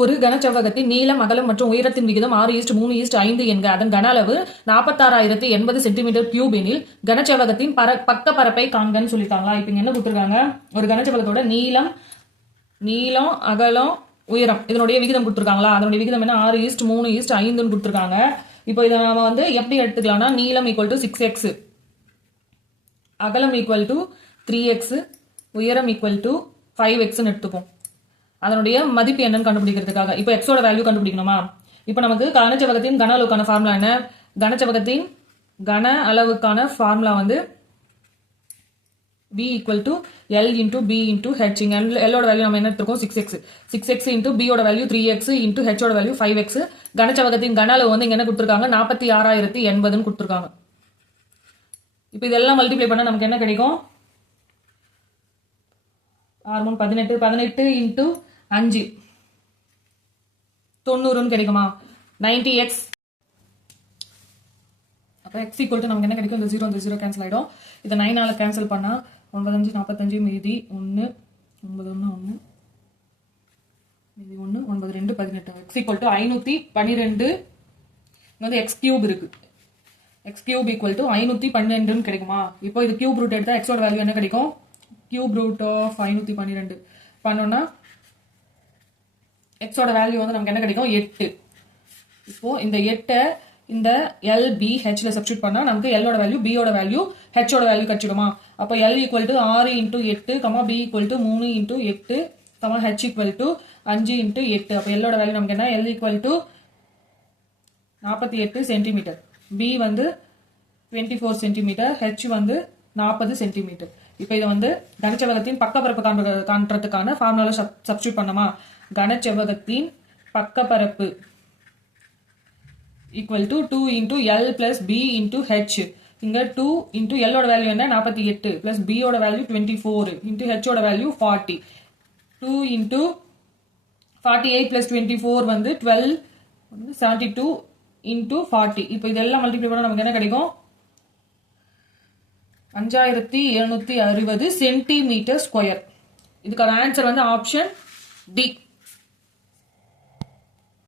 ஒரு கனச்செவ்வகத்தின் நீளம், அகலம் மற்றும் உயரத்தின் விகிதம் 6:3:5 என்க. அதன் கன அளவு 46,080 சென்டிமீட்டர் கியூப் எனில் கனச்செவ்வகத்தின் பக்க பரப்பை காண்கன்னு சொல்லிட்டாங்களா. இப்ப இங்க என்ன கொடுத்துருக்காங்க, ஒரு கனச்செவ்வகத்தோட நீளம், அகலம், உயரம் இதனுடைய விகிதம் கொடுத்துருக்காங்களா. அதனுடைய விகிதம் என்ன, 6:3:5 கொடுத்துருக்காங்க. இப்போ இதை நம்ம வந்து எப்படி எடுத்துக்கலாம்னா, நீளம் ஈக்குவல் டு 6x, அகலம் ஈக்குவல் டு 3x, உயரம் ஈக்குவல் டு 5x எடுத்துப்போம். அதனுடைய மதிப்பு என்னன்னு கண்டுபிடிக்கிறதுக்காக இப்போ எக்ஸோட வேல்யூ கண்டுபிடிக்கணுமா. இப்போ நமக்கு கனச்செவ்வகத்தின் கன அளவுக்கான ஃபார்முலா என்ன, கனச்செவ்வகத்தின் கன அளவுக்கான ஃபார்முலா வந்து b equal to L into B into H. இங்க L ஓட வேல்யூ நம்ம என்ன எடுத்துருக்கோம், 6x into B ஓட வேல்யூ 3x into H ஓட வேல்யூ 5x. கனச்செவ்வகத்தின் கன அளவு வந்து இங்க என்ன கொடுத்துருக்காங்க, 46,080 கொடுத்துருக்காங்க. இப்போ இதெல்லாம் மல்டிப்ளை பண்ணா நமக்கு என்ன கிடைக்கும், 18 into 5 90 கிடைக்குமா. 90x அப்ப x equal to நமக்கு என்ன கிடைக்கும், இந்த 0 கேன்சல் ஆயிடும். இதை 9 கேன்சல் பண்ணா 9 5 45 மீதி 1 9 1 1 மீதி 1 9 2 18. x equal to 512. இங்க வந்து x கியூப் இருக்கு, x கியூப் equal to 512 கிடைக்குமா. இப்போ இது கியூப் ரூட் எடுத்தா x ஓட வேல்யூ என்ன கிடைக்கும், கியூப் ரூட் ஆஃப் 512 பண்ணோம்னா x ஓட வேல்யூ வந்து நமக்கு என்ன கிடைக்கும், 8. இப்போ இந்த 8 இந்த L B H ல சப்ஸ்டிட்யூட் பண்ணா நமக்கு L ஓட வேல்யூ, B ஓட வேல்யூ, H ஓட வேல்யூ கிடைச்சிடுமா. அப்போ L equal to 6 into 8, B equal to 3 into 8, H equal to 5 into 8. அப்போ L ஓட வேல்யூ நமக்கு என்ன, L equal to 48 centimetre, B வந்து 24 சென்டிமீட்டர், H வந்து 40 சென்டிமீட்டர். இப்போ இதை வந்து கனச்செவ்வகத்தின் பக்கப்பரப்பு காண்றதுக்கான ஃபார்முலால சப்ஸ்டிட்யூட் பண்ணமா. கனச்செவ்வகத்தின் பக்கப்பரப்பு equal to 2 into L plus B into H. இங்க 2 into L ஓட வேல்யூ என்ன, 48 plus B ஓட வேல்யூ 24 into H ஓட வேல்யூ 40. 2 into 48 plus 24 வந்து 12 72 into 40. இப்போ இதெல்லாம் மல்டிப்ளை பண்ணா நமக்கு என்ன கிடைக்கும், 5760 சென்டிமீட்டர் ஸ்கொயர். இதுக்கான ஆன்சர் வந்து ஆப்ஷன் டி.